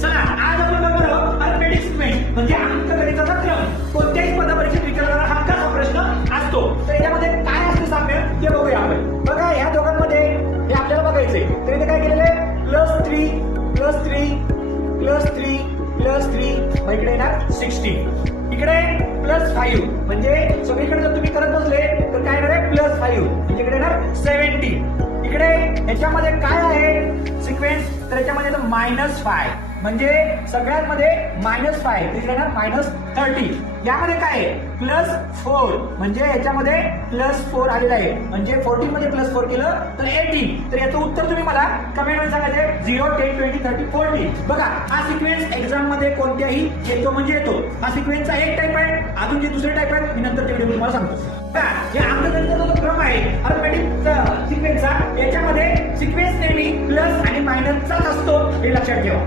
चला आज आपण बघणार आहोत अर्थमेटिक सिक्वेन्स म्हणजे अंकगणिताचा क्रम. कोणत्याही पदापरीक्षेत विचारलेला हा प्रश्न असतो. तर यामध्ये काय असते साम्य ते बघूया आपण. बघा ह्या दोघांमध्ये हे आपल्याला बघायचंय. तर इथे काय केलेलं आहे +3 +3 +3 +3 मग इकडे येणार 16. इकडे +5 म्हणजे सगळीकडे जर तुम्ही करत बसले तर काय येणार आहे +5 म्हणजे इकडे येणार 70. इकडे याच्यामध्ये काय आहे सिक्वेन्स तर याच्यामध्ये -5 म्हणजे सगळ्यात मध्ये -5 तिकडे येणार -30. यामध्ये काय आहे +4 म्हणजे याच्यामध्ये +4 आलेला आहे म्हणजे 14 मध्ये +4 केलं तर 18. तर याचं उत्तर तुम्ही मला कमेंट मध्ये सांगायचे 0 10 20 30 40. बघा हा सिक्वेन्स एक्झाम मध्ये कोणत्याही येतो म्हणजे येतो. हा सिक्वेन्सचा एक टाइप आहे. अजून जे दुसरे टाइप आहेत मी नंतर व्हिडिओ तुम्हाला सांगतो. या अंकगणिताचा जो क्रम आहे अर्थमेटिक सिक्वेन्सचा याच्यामध्ये सिक्वेन्स नेहमी प्लस आणि मायनसचाच असतो हे लक्षात ठेवा.